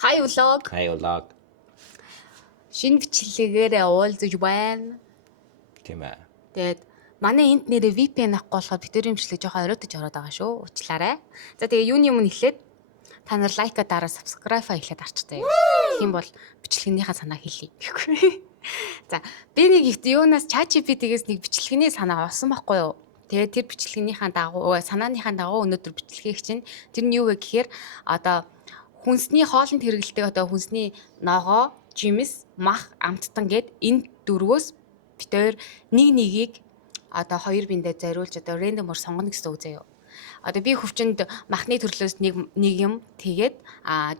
Hi vlog. Hi vlog. Шинэ бичлэгээр уулзаж байна. Тийм ээ. Тэгээд манай энд нэрээ VPN авахгүй болохоор битүүрийн бичлэг жоохон оройтож ороод байгаа шүү. Уучлаарай. За тэгээ юуны өмнө эхлээд та нар лайка дараа subscribe эхлээд арчтай. Тэгэх юм бол бичлэгнийхаа санаа хэлье гэхгүй. За би нэг юунаас ChatGPT-гээс нэг бичлэгний санаа олсон байхгүй юу? Тэгээд тэр бичлэгнийхаа дагуу санааныхаа дагуу өнөөдөр бичлэгийг чинь тэр нь юу вэ гэхээр одоо хүнсний хоолнд хэрэгэлдэг одоо хүнсний ногоо, жимс, мах, амттан гэд энэ дөрвөөс бид хоёр нэг нэгийг одоо хоёр биндээ зориулж одоо рандомор сонгоно гэсэн үг заяа. Одоо би хөвчөнд махны төрлөөс нэг юм тэгээд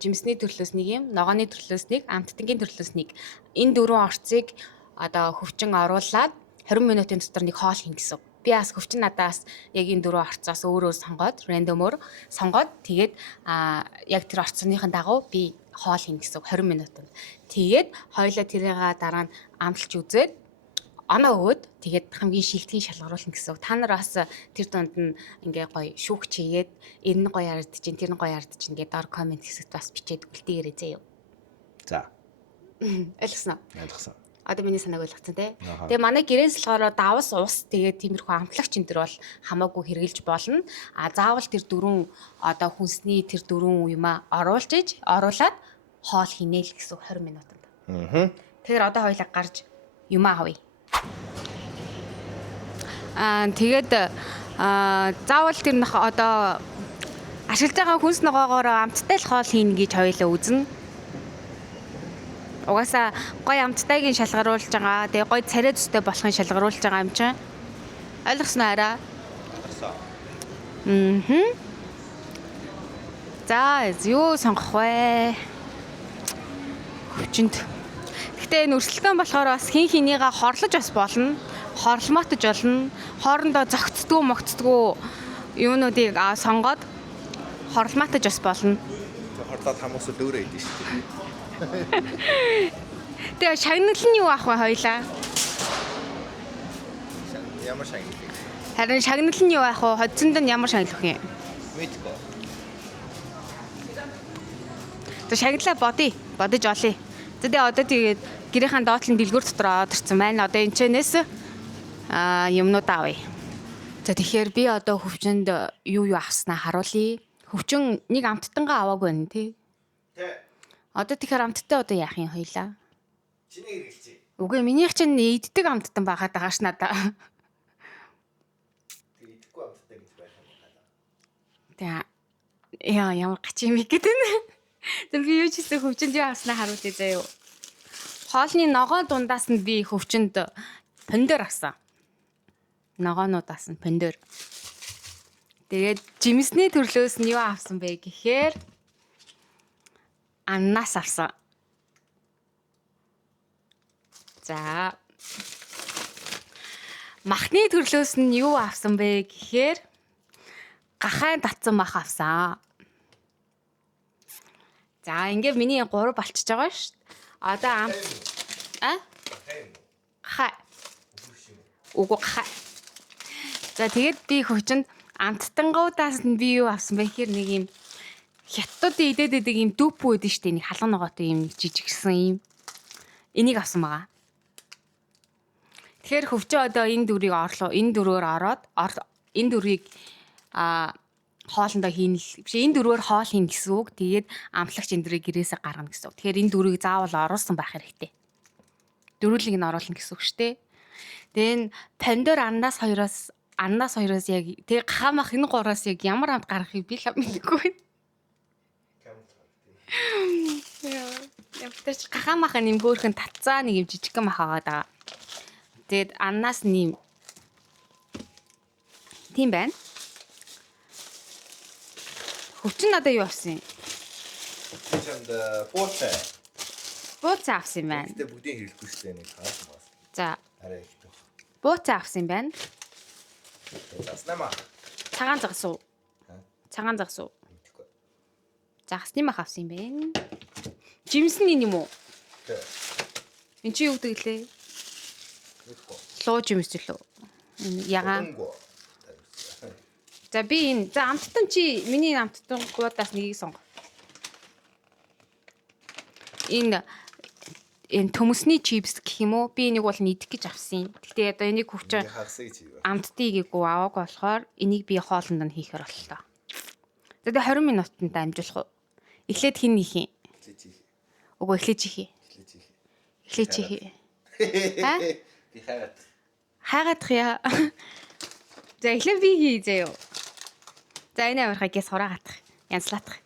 жимсний төрлөөс нэг юм, ногооны төрлөөс нэг, амттангийн төрлөөс нэг. Энэ дөрвөн орцыг одоо хөвчин оруулаад 20 минутын дотор нэг хоол хийн гэсэн. Би бас хөвчин надаас яг энэ дөрвөн орцоос өөрөө сонгоод рандомор сонгоод тэгээд яг тэр орцныхын дагуу би хоол хийн гэсэн 20 минутанд. Тэгээд хоёулаа тэрийг дараа нь амталж үзээд оноо өгөөд тэгээд хамгийн шилдгийн шалгаруулна гэсэн. Та нар бас тэр дунд нь ингээ гоё шүүх чигээд энэ нь гоё ярдчихин, тэр нь гоё ярдчихин гэдэг доор комент хэсэгт бас бичээд үлдээгээрэй заяа. За. Ойлгосноо? Ойлгосон. Одоо миний санааг ойлгоцсон тий. Тэгээ манай гэрээс болохоор давс ус тэгээд тиймэрхүү амтлагч энэ төр бол хамаагүй хэрглэж болно. Заавал тэр дөрөв одоо хүнсний тэр дөрөв юмаа оруулаад хоол хийнэ л гэсэн 20 минутанд. Тэгэхээр одоо хоёлаа гарч юмаа авъя. Тэгээд заавал тэр нөх одоо ашиглаж байгаа хүнс ногоогоор амттай л хоол хийнэ гэж хоёлаа үзнэ. Угаасаа гоё амттайгийн шалгаруулж байгаа. Тэгээ гоё царай зүстэй болохын шалгаруулж байгаа юм чинь. Ойлгосноо арай? Ойлгосон. За, юу сонгох вэ? Хүчинд. Гэтэ энэ өрсөлдөөн болохоор бас хин хинийгаа хорлож бас болно. Хорлмотож болно. Хоорондоо зөгцдгүү юунуудыг сонгоод хорлмотож бас болно. Хорлоод хамуусаа дөөрөө идэв шүү дээ. Тэгээ шагнал нь юу ах вэ хоёлаа? Ямар шагнал? Харин шагнал нь юу ах вэ? Хоцсонд нь ямар шагнал өгөх юм? Мэдгүй. Тэг шагналаа бодож олъё. За тэгээ одоо тэгээд гэрийнхэн доотлон дэлгүүр дотор ороод ирсэн байна. Одоо энэ чэнэс юмнууд авъя. За тэгэхээр би одоо хөвчөнд юу авснаа харуулъя. Хөвчөн нэг амттангаа аваагүй байна тий. Тэ. Одоо тэгэхээр амттай одоо яах юм хоёлаа? Чиний хэрэгэлцээ. Үгүй минийх чинь иддэг амттан байгаад байгаа ш надаа. Тэг идэхгүй амттай гэж байх юм байна. Тэгээ ямар гачим гэдэг нь. Тэг би юу ч гэсэн хөвчөнд юу авснаа харуулъя заяа. Хоолны ногоо дундаас нь би хөвчөнд пондор авсан. Ногоонуудаас нь пондор. Тэгээд жимсний төрлөөс нь юу авсан бэ гэхээр аннаас авсан. За. Махны төрлөөс нь юу авсан бэ гэхээр гахайн татсан мах авсан. За, ингээ миний 3 болчихж байгаа шүү дээ. Одоо хай. Уг хай. За, тэгээд би хөвчөнд амттангуудаас нь би юу авсан бэ гэхээр нэг юм хятадуудын идээд байдаг юм дүүпүү байдаг шүү дээ. Нэг халуун ногоотой юм жижигсэн юм. Энийг авсан байгаа. Тэгэхээр хөвчөө одоо энэ дөрвөөр ороод энэ дөрвийг хоолндоо хийн л биш энэ дөрвөөр хоол хийн гэсэн үг. Тэгээд амтлагч энэ дөрвийг гэрээсээ гаргана гэсэн үг. Тэгэхээр энэ дөрвийг заавал оруулсан байх хэрэгтэй. Дөрвөлийг нь оруулна гэсэн үг шүү дээ. Тэгээ энэ пандор аннаас хоёроос яг тэгээ гахамах энэ гураас яг ямар амт гаргахыг би л мэдэхгүй. Явтарч гахамаха нэм хөөрхөн татцаа нэг юм жижигхэн мах аваад байгаа. Тэгээд аннаас нэм тийм байна. Хөвчин надаа юу авсан юм? Чамд Бууцаа авсан юм байна. Тэ бүгдийг хэрэглэхгүй шүү дээ нэг хаалт бас. За. Арай их тох. Бууцаа авсан юм байна. Заснамаа. Цагаан загсуу. Цагаан загсуу. Мэдгүй. Загсны мах авсан юм байна. Жимсний юм уу? Тэ. Энд чи юу гэдэг лээ? Мэдгүй. Луу жимс лөө. Ягаан. За би энэ амттан чи миний амттангуудаас нэгийг сонго. энэ төмөсний чипс гэх юм уу? Би энийг бол идэх гэж авсан юм. Гэхдээ одоо энийг хөвчөө Хагасаа гэж юу? амттыг гээгүй аваагүй болохоор энийг би хоолнд нь хийхээр боллоо. За тэгээ 20 минутанд амжуулах уу? Эхлээд хин хийх юм. Үгүй эхлэж хийх. Эхлэж хийх. Аа? Би хайгаад. Хайгаадах яа. За эхлээд би хий заяа. За энэ авирхаа гэс хураagaадах. Янзлаатах.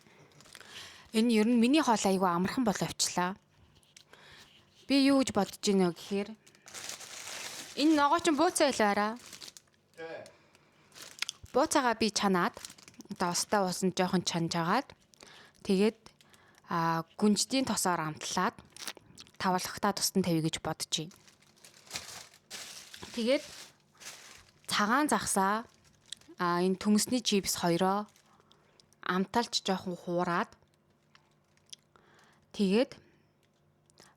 Энэ ер нь миний хоол айгүй амархан болоо авчлаа. Би юу гэж бодож байна вэ гэхээр энэ ногоо чинь бууцаа илээраа. Бууцаагаа би чанаад одоо устай уусан жоохон чанжаагаад тэгээд гүнждийн тосоор амтлаад тавлахтаа тусдан тавья гэж бодож байна. Тэгээд цагаан загсаа энэ төмөсний чипс хоёроо амталж жоохон хуураад тэгээд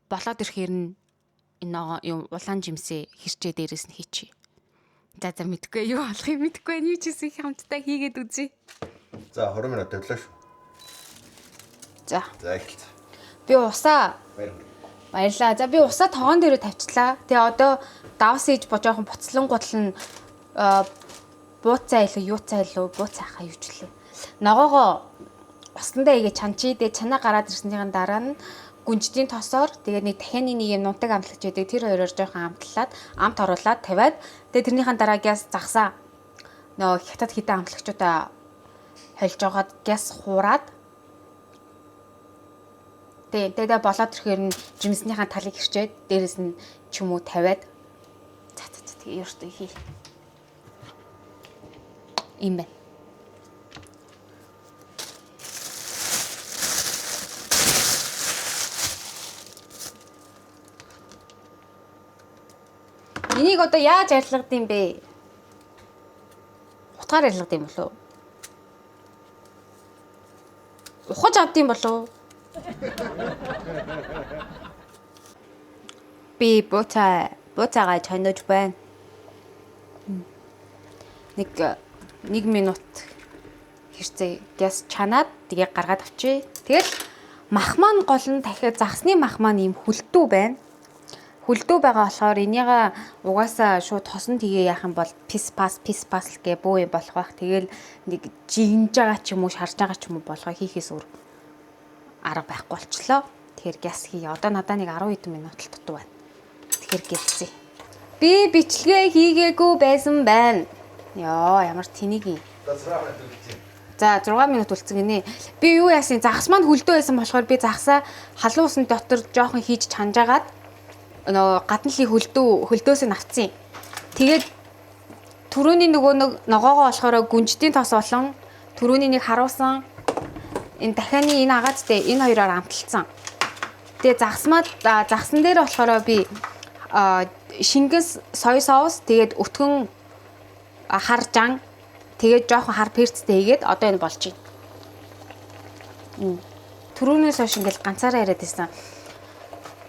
болоод ирэхээр нь энэ юм улаан жимсээ хэрчээ дээрээс нь хийчихье. За мэдгүй юу болохыг мэдгүй байна. Юу ч гэсэн их хамтдаа хийгээд үзье. За 20 минут тавлаа шүү. За эхэлцээ. би усаа баярлаа. За би усаа тогоон дээр тавьчлаа. Тэгээ одоо давс хийж жоохон буцлан гутал нь бууцаа илүү юуцаа илүү бууцаа хаа юучлээ. Ногоогоо уснандаа игээ чанчи тэгээ чанаа гараад ирсэнийхэн дараа нь гүнждийн тосоор тэгээд нэг дахианы нэг юм нунтаг амтлагч байдаг. Тэр хоёроор жоохон амтлаад амт оруулаад тавиад тэгээд тэрнийхэн дараа газ загсаа нөгөө хятад хитэн амтлагчудаа холж жагаад газ хуураад тэгээд болоод ирэхээр нь жимснийхэн талыг хэрчээд дээрэс нь ч юм уу тавиад за тэгээ ерөөхдөө хий. Ийм байна. Энийг одоо яаж арилгад юм бэ? Утгаар арилгад юм болов уу? Ухаж авд юм болов уу? Би бууцаагаа чанаж байна. Нэг минут хэрцээ газ чанаад тэгээ гаргаад авчи. Тэгэл мах маань гол нь дахиад загсны мах маань ийм хүлтүү байна. Хүлдүү байгаа болохоор энийгээ угаасаа шууд тосон тгээ яах юм бол пис пас гэ буу юм болох бах. Тэгэл нэг жигнж байгаа ч юм уу шарж байгаа ч юм уу болгоо хийхээс өөр арга байхгүй болчлоо. Тэгэхээр газ хий. Одоо надаа нэг 10 хэдэн минут л дутуу байна. Тэгэхээр гэлцээ. Би бичлэгээ хийгээгүй байсан байна. Яа ямар тэнийг юм. За 6 минут үлдсэн гинэ. Би юу яасан загас маань хүлдөө байсан болохоор би загсаа халуун усан дотор жоохон хийж чанжаагаад гадналын хөлдөөс нь авцсан. Тэгээд түрүүний нөгөө ногоогоо болохоор гүнждийн тос болон түрүүний нэг харуулсан энэ дахианы энэ агаадтэй энэ хоёроор амталцсан. Тэгээд загсан дээр болохоор би шингэс соёо соус тэгээд өтгөн хар жан тэгээд жоохон хар перцтэй хийгээд одоо энэ болж байна. Түрүүнээс хойш ингээл ганцаараа яриад байсан.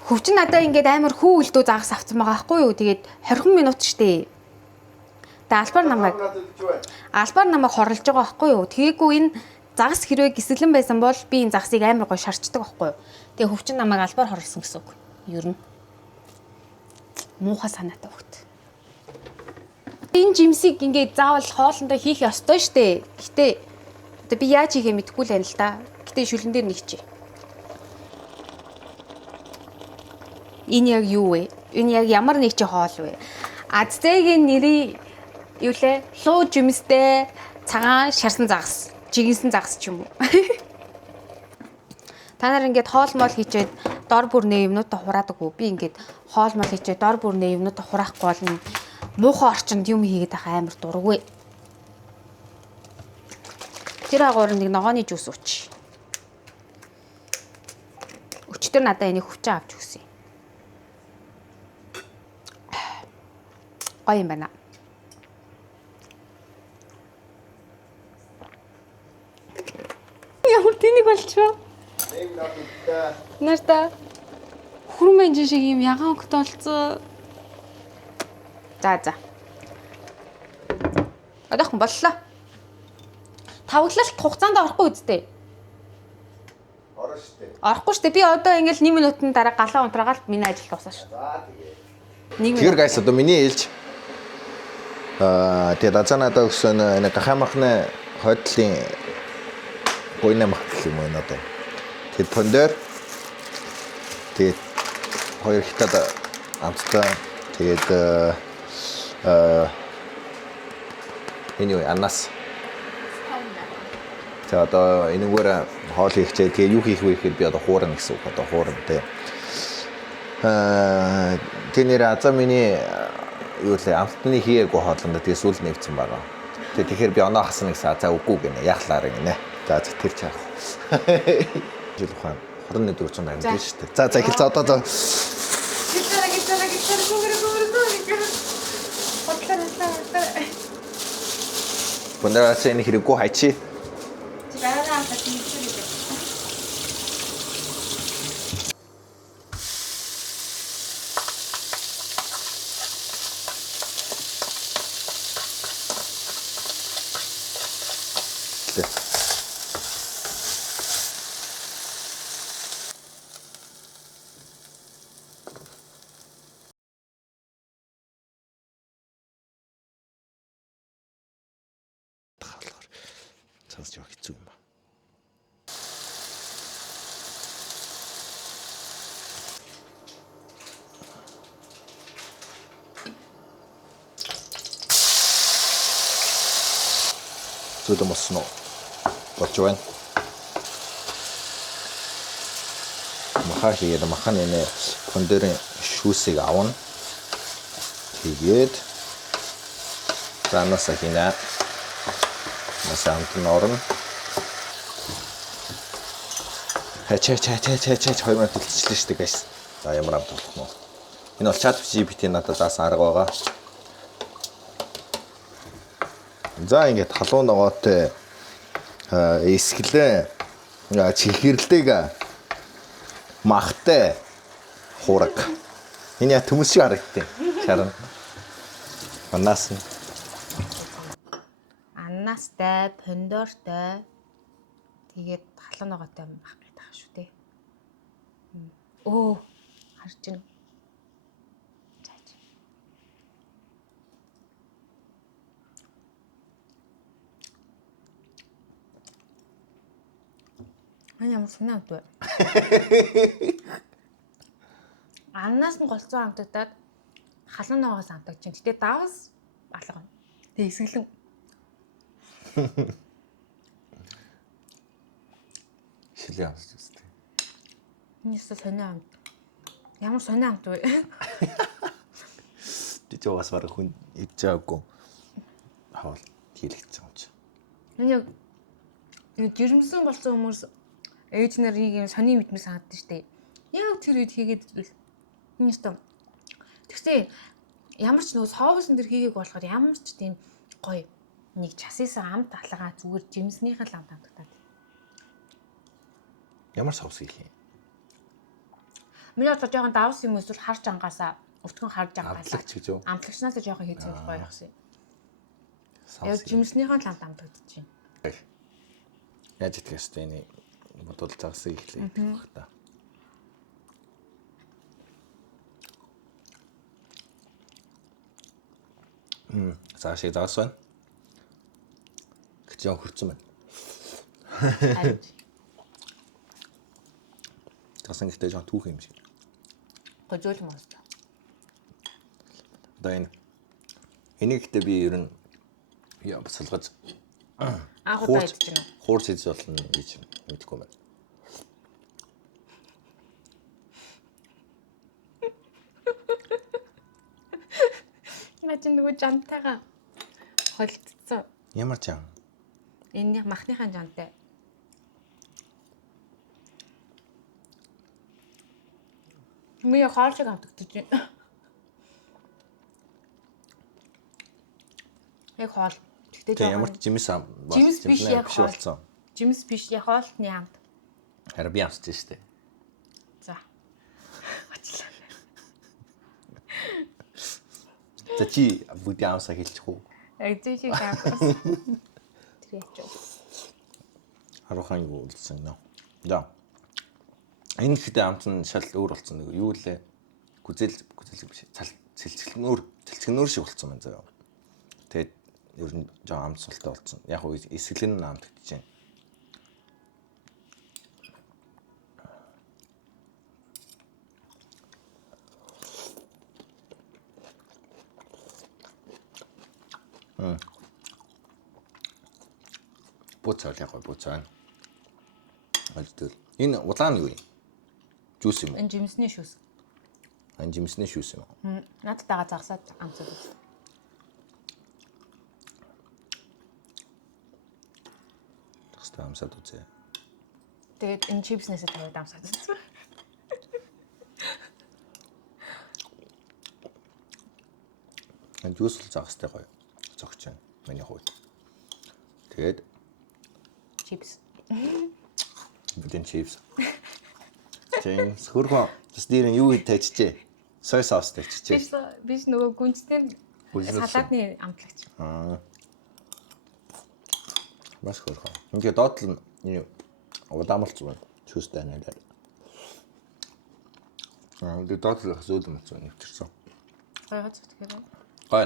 Хөвчин надаа ингээд амар хүү үлдөө загас авсан байгаа байхгүй юу? Тэгээд 20 минут штэ. Тэгээд албаар намайг хорлож байгаа байхгүй юу? Тэгээгүү энэ загас хэрвээ гисгэлэн байсан бол би энэ загсыг амар гой шарчдаг байхгүй юу? Тэгээд хөвчин намайг албаар хорлсон гэсэн үг. Ер нь муухай санаатай хөвгт. Энэ жимсийг ингээд заавал хоолндоо хийх ёстой штэ. Гэтэ одоо би яаж хийхээ мэдэхгүй л байна л да. Гэтэ шүлэн дээр нэгчээ. Энэ яг юу вэ? Энэ яг ямар нэг чи хоол вэ? Азтэгийн нэрийн юу лээ? Луу жимстэй цагаан шарсан загас, жигэнсэн загас ч юм уу. Та нар ингээд хоол мол хийчээд дор бүрнээ юмнуудаа хураадаг уу? Би ингээд хоол мол хийчээд дор бүрнээ юмнуудаа хураахгүй бол муухай орчинд юм хийгээд байгаа амар дургүй. Тэр агуур нэг ногооны жуус ууч. Өчтөр надаа энийг хүчээ авч өгсөн. Гоё юм байна. Ямар тэнийг болчихоо. Нарта хүрмэн шиг юм ягаан огт олцоо. За. Одоохон боллоо. Тавглалт хугацаанд орохгүй үсттэй. Орно шүү дээ. Орохгүй шүү дээ. Би одоо ингээл 1 минутын дараа галаа унтраагаад миний ажил дуусаа шүү. За тэгээ. 1 Тэгэхээр минут. guys одоо миний ээлж тэгээд азанада өгсөн энэ гахамхны хойдлын гойнамх гэх юм уу одоо. Тэгээд пондор тэгээд хоёр хятад амттай тэгээд энэ юу анас. За одоо энэгээр хоол хийхчээ тэгээ юу хийх вэ гэхээр би одоо хуурна гэсэн үг одоо хуурна тий. Тэнэр аза миний юу лээ амтны хийгээгүй хоолнд тэгээ сүүл нэвцэн байгаа. Тэгэхээр би оноо хасна гэсэн за үгүй гинэ яхлаар гинэ. За тэр чаах. Жил ухаан 2480 дээ шүү дээ. За эхэл за одоо Гитара гүгэр. Хотлаа. Бондараа энэ хэрэггүй хайчи. Чигараа татчих. Цаас жоох хэцүү юм ба. Зүудэ мосно. Болж байна. Маханы нэ кондерын шүүсийг авна. Тэгээд занасаа хийнэ. Масамт норн. Хачаа 2 минут төлчихлээ шүү дээ guys. За ямар амт болох нь. Энэ бол ChatGPT надад заасан арга байгаа. За ингээд халуун ногоотой эсгэлэн чихэрлдэг махтай хуураг. Энэ яа төмөс шиг харагдтыг. Шарна. Манаас нь Аннастай, пондортой. Тэгээд халуун ногоотой ах гэдэг ах шүү дээ. Оо, харж байна. Заач. Ямар сони амт вэ? Аннаас нь голцоо амтагдаад халуун ногоос амтагдаж байна. Гэтэ давс алга. Тэг эсгэлэн. шилээ амсч үстэй. Энэ сони амт. Ямар сони амт вэ? Бид бас бараг хүн идэж байгаагүй. Хаал хийлэгдсэн юм чи. Энэ яг жирэмсэн болсон хүмүүс ээж нарыг юм сони мэдмээр санагдаж штэ. Яг тэр үед хийгээд ирвэл энэ өстө. Тэгсээ ямар ч нөө соусын дэр хийгээг болохоор ямар ч тийм гоё нэг часээсэн амт алгаа зүгээр жимснийхээ л амт амтагдаад. Ямар соус хийх юм? Миний одоо жоохон давс юм эсвэл харж ангаасаа өтгөн харж ангаасаа. Амтлагч гэж юу? Амтлагчнаас жоохон хийцэн гоё явсан. Яг Соус. жимснийхээ л амт амтагдаж байна. Яаж итгэж тэ энэ бодвол загсыг ихлээ идэх бах та. Заашиг загас байна. Гэж яг хурцсан байна. Харин Тасан гэхдээ жоо түүх юм шиг. гожоол мөн. Одоо энийг гэхдээ би ер нь яа басалгаж Анхудаа идэж байна. хуурч хийж болно гэж мэдэхгүй байна. Мачи нөгөө жантайгаа холдсон. Ямар жаа? Энэний махныхаа жантай. Миний хоол шиг автагдаж байна. Яг хоол. Тэгтээ Тэг ямар ч жимс жимс биш яг хоол. болсон. Жимс биш яг хоолны амт. Харин би амсаж штэ. За. Очлаа. За чи бүгд амсаа хэлчих үү? Яг зүйчиг амтас. Тэр яч. Харуухан юу үлдсэн нөө. За. Энэ хэд амтны шал өөр болсон нэг юу лээ. Гүзэл биш. Цэлцгнөр шиг болсон байна заяа. Тэгээд ер нь жоо амт султай болсон. Яг уу эсгэлэн амт гэж байна. Буцаал яг буцаа. Ажил. Энэ улаан юу юм? Жуус юм уу? Энэ жимсний шүүс. Энэ жимсний шүүс юм уу? Надад тага загсаад амсаад үз. Тэгстэй амсаад үзье. Тэгээд энэ чипснээсээ тавиад амсаад үз. Энэ жуус л загстай гоё. Зогч байна. Миний хувьд. Тэгээд Чипс. Будин чипс. Джеймс хөрхөө тэсдэр юу тавьчихжээ? Сой соус тавьчихжээ. Биш нөгөө гүнзгий салаатны амтлагч. Маш хөрхөө. Ингээ доотлол нь удаамлц байна. Чүүстэй нэлээ. Тэгээ доотлол хасууд мэдсэн нэвчэрсэн. Гойгоц тэгэхээр. Гой.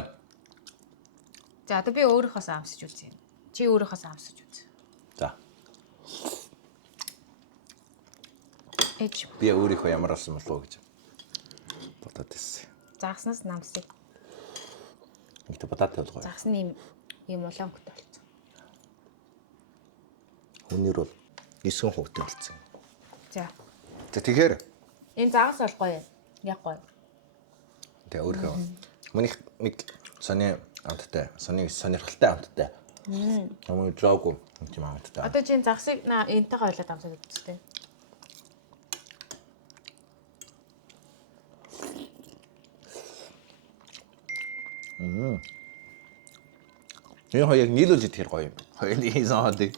За одоо би өөрийнхөөс амсаж үзье. Чи өөрийнхөөс амсаж үз. За. Эч Би өөрийнхөө ямар асан болов гэж бодоод байсан. загснаас намсыг. Ингээд бодоод тавилгаа. Загсны юм улаан хөтө болсон. Өнөр бол 9 хүүтэй болсон. За. Тэгэхээр Энэ загас бол гоё. Яг гоё. тэгээ өөрийнхөө мөнх нэг сони амттай, сонирхолтой амттай. Амын жаагүй юм амттай. Одоо чи энэ загсыг энтэйгээ хойлоод амсаад үзтээ. Энэ хоёрыг нийлүүлж идэх гоё юм. Хоёрын хийсэн хоолыг.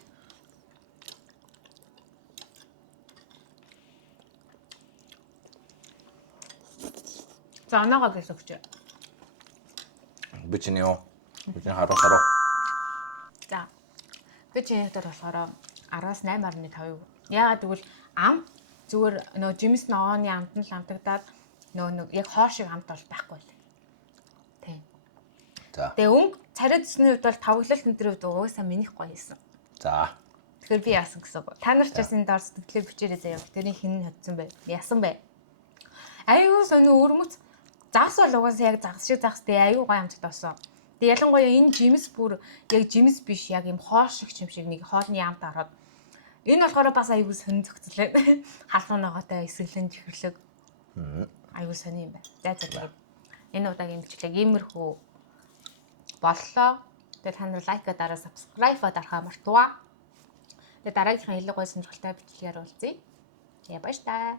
За оноогоо гэж өгч. Би чинь юу? Би чинь хараа. За. Би чиний дээр болохоор 10-аас 8.5 юу. Яагаад гэвэл ам зүгээр нөгөө жимс ногооны амт нь л амтагдаад нөгөө яг хоо шиг амт бол байхгүй л. Тийм. За. Тэгээ өнгө царайд цэсний хувьд бол тавглалт энэ төр хувьд угаасаа минийх гоё хийсэн. За. Тэгэхээр би яасан гэсэн үг. Та нар ч бас энэ доор сэтгэлээр бичээрэй заяа. Тэрний хин hodсон бай. Яасан бай. Аюу сонио өрмөц загс бол угаасаа яг загс шиг загстэй аюу гоё амтд болсон. Тэгээ ялангуяа энэ жимс бүр яг жимс биш яг юм хоошиг юм шиг нэг хоолны амт ороод энэ болохоор бас аюу сонь зөгцлээ. Халуун ногоотой эсгэлэн чихэрлэг. Аюу сони юм байна. За тэгээд энэ удаагийн бичлэг иймэрхүү боллоо. Тэгээд та нар лайка дараа subscribe дарахаа мартаваа. Тэгээд дараагийнхаа илүү гоё сонирхолтой бичлэгээр уулзъя. Тэгээ баяр таа.